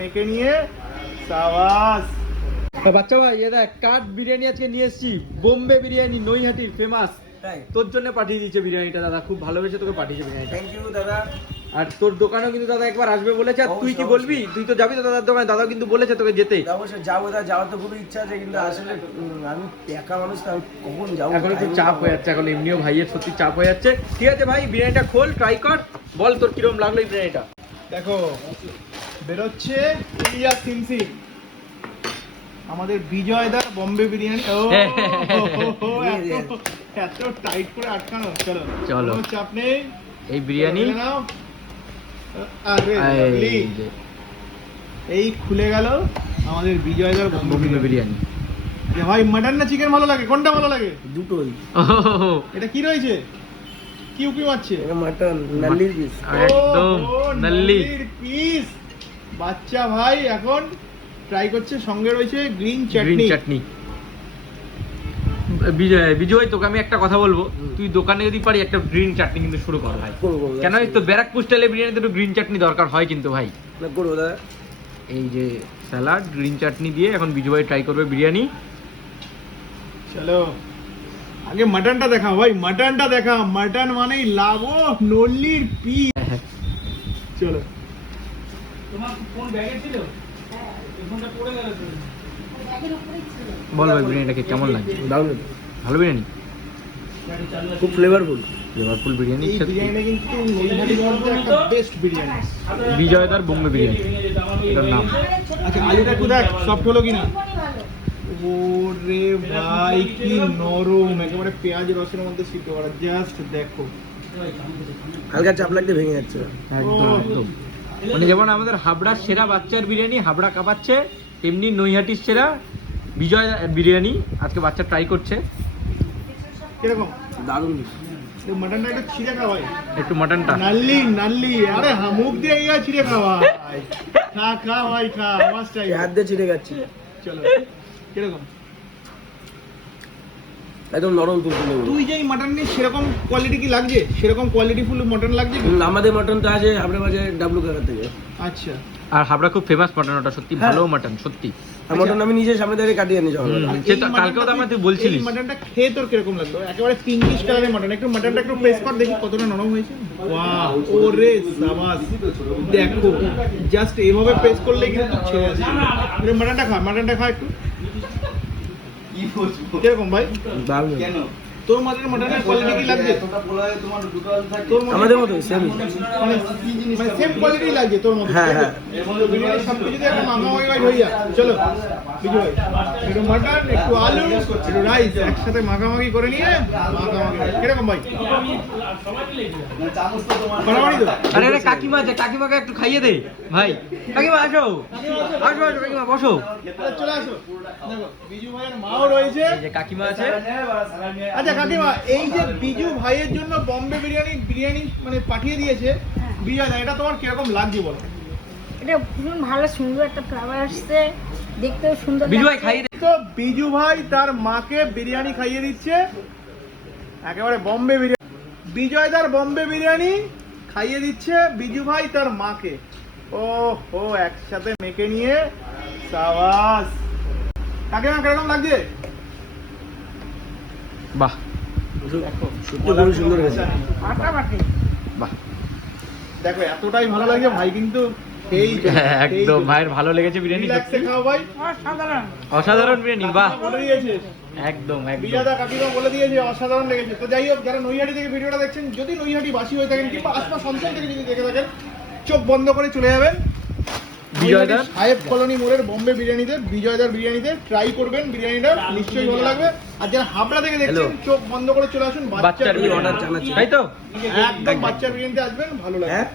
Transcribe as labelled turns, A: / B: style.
A: মেখে নিয়ে। সাবাস।
B: বাচ্চা ভাই এ দেখ কাঠ বিরিয়ানি আজকে নিয়ে এসেছি। বোম্বে বিরিয়ানি নৈহাটির ফেমাস তোর জন্য পাঠিয়ে দিয়েছে বিরিয়ানিটা দাদা। খুব ভালোবেসে তোকে পাঠিয়েছে বিরিয়ানিটা।
C: থ্যাংক ইউ দাদা।
B: আর তোর দোকানেও কিন্তু দাদা একবার আসবে বলেছে আর তুই কি বলবি? তুই তো যাবি তো দাদার দোকানে দাদা কিন্তু বলেছে তোকে যেতে।
C: অবশ্যই যাব দাদা। যাওয়ার তো খুবই ইচ্ছা আছে কিন্তু আসলে আমি একা মানুষ তো কখন যাব?
B: এখন একটু চাপ হয়ে যাচ্ছে এখন এমনিও ভাইয়ের সত্যি চাপ হয়ে যাচ্ছে। ঠিক আছে ভাই বিরিয়ানিটা খোল ট্রাই কর। বল তোর কিরম লাগল এই বিরিয়ানিটা।
A: দেখো বেরোচ্ছে ইলিয়া সিনসি। আমাদের বিজয়দার বম্বে বিরিয়ানি। ও এত- এত টাইট করে আটকানো। চলো
B: চলো।
A: চাপ নেই।
B: এই বিরিয়ানি?
A: খুলে আরে
B: এই
A: খুলে গেল আমাদের বিজয়দার বম্বে
B: বোম্বে
A: বিরিয়ানি। ভাই মাটন না চিকেন ভালো লাগে? কোনটা ভালো লাগে?
C: দুটোই।
A: এটা কি রয়েছে? কি উকি মারছে?
C: মাটন নাল্লির পিস
B: একদম নাল্লি।
A: পিস বাচ্চা ভাই এখন ট্রাই করছে সঙ্গে রয়েছে গ্রিন চাটনি
B: চাটনি বিজয় তোকে আমি একটা কথা বলব। তুই দোকানে যদি পারি একটা গ্রিন চাটনি কিন্তু শুরু কর ভাই। কেন এই তো ব্যারাকপুর স্টাইলে বিরিয়ানিতে একটু গ্রিন চাটনি দরকার হয় কিন্তু ভাই।
C: করব দাদা।
B: এই যে স্যালাড গ্রিন চাটনি দিয়ে এখন বিজু ভাই ট্রাই করবে বিরিয়ানি।
A: চলো। আগে মাটনটা দেখা ভাই মাটনটা দেখা মাটন মানেই লাভ নল্লির পিস। চলো।
B: বল ভাই বিরিয়ানিটাকে কেমন লাগছে?
C: দারুণ
B: ভালো বিরিয়ানি?
C: খুব ফ্লেভারফুল
B: ফ্লেভারফুল বিরিয়ানি
A: বিরিয়ানিটা কিন্তু একটা বেস্ট বিরিয়ানি।
B: বিজয়দার বোম্বে বিরিয়ানি। এটার নাম।
A: আচ্ছা আলুটা একটু দেখ সফট হলো কিনা? ওরে ভাই কি নরম একেবারে পেঁয়াজ রসের মধ্যে সিদ্ধ করা। জাস্ট দেখো।
C: হালকা চাপ লাগতে ভেঙে যাচ্ছে।
B: একদম একদম। মানে যেমন আমাদের হাবড়ার সেরা বাচ্চার বিরিয়ানি হাবড়া কাপাচ্ছে তেমনি নৈহাটির সেরা বিজয় বিরিয়ানি আজকে বাচ্চা ট্রাই করছে।
A: কীরকম?
C: দারুণ
A: একটু ছিঁড়ে খাওয়াই
B: একটু মাটনটা
A: নাল্লি নাল্লি আরে মুখ দিয়ে ইয়া ছিঁড়ে খাওয়া খা খা ভাই খা মাস্ট টাইম
C: হাত দিয়ে ছিঁড়ে যাচ্ছি
A: চলো কীরকম?
C: একদম নরম তুলতুলে
A: তুই যেই মাটন নিস সেরকম কোয়ালিটি কি লাগছে? সেরকম কোয়ালিটি ফুল মটন লাগছে
C: আমাদের মটনটা আছে হাবড়ে বাজে ডাবলু কাকার থেকে।
A: আচ্ছা।
B: আর হাবড়া খুব ফেমাস মাটন ওটা সত্যি
C: হ্যাঁ।
B: ভালো মাটন সত্যি।
C: আর মটন আমি নিজে সামনে দাঁড়িয়ে কাটিয়ে আনি
B: কালকেও তো
A: তুই-
B: বলছিলিস।
A: এই মাটনটা খেয়ে তোর কীরকম লাগল? একেবারে পিঙ্কিশ কালারের মাটন একটু মাটনটা একটু প্রেস কর দেখি কতটা নরম হয়েছে। ওয়াও ওরে সাবাস। দেখো জাস্ট এইভাবে প্রেস করলে কিন্তু ছেড়ে আরে মাটনটা খা মাটনটা খা একটু। কীরকম ভাই
C: দারুণ
A: তোর মাটনের মাটনের কোয়ালিটি কি লাগছে
C: আমাদের মতো সেম
A: মানে সেম কোয়ালিটি লাগছে তোর মতো
C: হ্যাঁ, হ্যাঁ।
A: সব একটা ভাই যা। চলো বিজু ভাই একটু মাটন একটু আলু একটু রাইস একসাথে মাখামাখি করে নিয়ে মাখামাখি কীরকম ভাই? বাড়াবাড়ি তো?
B: আরে আরে কাকিমা আছে কাকিমাকে একটু খাইয়ে দে। ভাই কাকিমা আসো। আসো আসো কাকিমা বসো।
A: চলে আসো। দেখো বিজু ভাইয়ের মাও রয়েছে।
B: কাকিমা আছে।
A: আচ্ছা কাকিমা এই যে বিজু ভাইয়ের জন্য বম্বে বিরিয়ানি বিরিয়ানি মানে পাঠিয়ে দিয়েছে বিজয় দা এটা তোমার কীরকম লাগছে বলো?
D: এটা ভীষণ ভালো সুন্দর একটা ফ্লেভার আসছে দেখতেও সুন্দর
B: বিজু ভাই খাইয়ে
A: তো বিজু ভাই তার মাকে বিরিয়ানি খাইয়ে দিচ্ছে একেবারে বম্বে বিরিয়ানি। বিজয়দার বম্বে বিরিয়ানি খাইয়ে দিচ্ছে বিজু ভাই তার মাকে। ও হো একসাথে মেখে নিয়ে সাবাস। কাকিমা কীরকম লাগছে?
B: বাহ।
C: সুন্দর হয়েছে।
B: বাহ।
A: দেখো এতটাই ভালো লাগছে ভাই কিন্তু
B: হ্যাঁ, একদম ভাইয়ের ভালো লেগেছে বিরিয়ানি
D: অসাধারণ।
B: অসাধারণ বিরিয়ানি বাহ।
A: বলে
B: একদম
A: কাকিমা বলে দিয়েছে অসাধারণ লেগেছে। তো যাই হোক যারা নৈহাটি থেকে ভিডিওটা দেখছেন যদি নৈহাটি বাসি হয়ে থাকেন কিংবা আশপাশ অঞ্চল থেকে যদি দেখে থাকেন চোখ বন্ধ করে চলে যাবেন।
B: বিজয়দার?
A: সাহেব কলোনি মোড়ের বোম্বে বিরিয়ানিতে বিজয়দার বিরিয়ানিতে ট্রাই করবেন বিরিয়ানিটা নিশ্চয়ই ভালো লাগবে। আর যারা হাবড়া থেকে দেখছেন চোখ বন্ধ করে চলে আসুন
B: বাচ্চার
A: বিরিয়ানি।
C: অর্ডার জানাচ্ছি
B: তাই তো?
A: একদম বাচ্চার বিরিয়ানিতে আসবেন ভালো লাগবে।
C: হ্যাঁ?